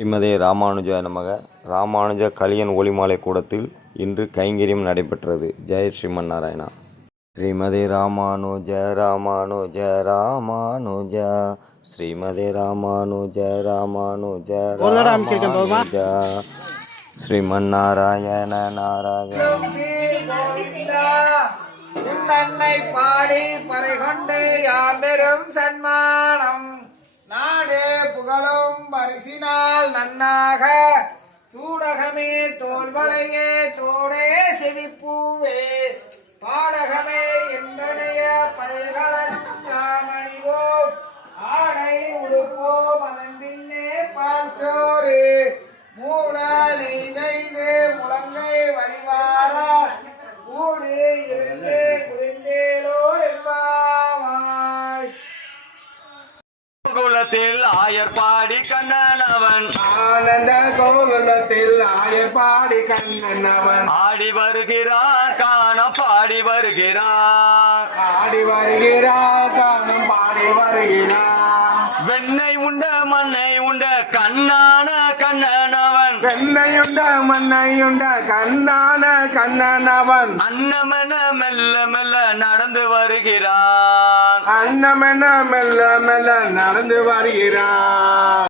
ஸ்ரீமதே ராமானுஜாய நமக. ராமானுஜ கலியன் ஒளிமாலை கூடத்தில் இன்று கைங்கரியம் நடைபெற்றது. ஜெய ஸ்ரீமன் நாராயணா. ஸ்ரீமதே ராமானுஜ ராமானுஜ ராமானுஜ ஸ்ரீமதே ராமானுஜ ராமானுஜ ராமானுஜ ஸ்ரீமன் நாராயண நாராயண. உன்னை பாடி பறை கொண்டு யாம்பெரும் சன்மானம் நாடு புகழும் பரிசினால் நன்னாக சூடகமே தோல்வளையே தோடே செவிப்பூவே பாடகமே என்னுடைய பல்கலனும் ராமணிவோம் ஆடை உடுப்போம் அதன் பின்னே பால்சோறு மூட நெய்து முழங்கை வழிவார கூடு இருந்து குளிர்ந்தேலோ என்பாவாய். கோகுலத்தில் ஆயர்பாடி கண்ணனவன் ஆனந்த கோகுலத்தில் ஆயர்பாடி கண்ணனவன் ஆடி வருகிறான் காண பாடி வருகிறான் ஆடி வருகிறார் காணும் பாடி வருகிறார். வெண்ணை உண்ட மண்ணை உண்ட கண்ணான கண்ணனவன் வெண்ணையுண்ட மண்ணையுண்ட கண்ணான கண்ணனவன் அன்னமென மெல்ல மெல்ல நடந்து வருகிறான் அன்னமென மெல்ல மெல்ல நடந்து வருகிறான்.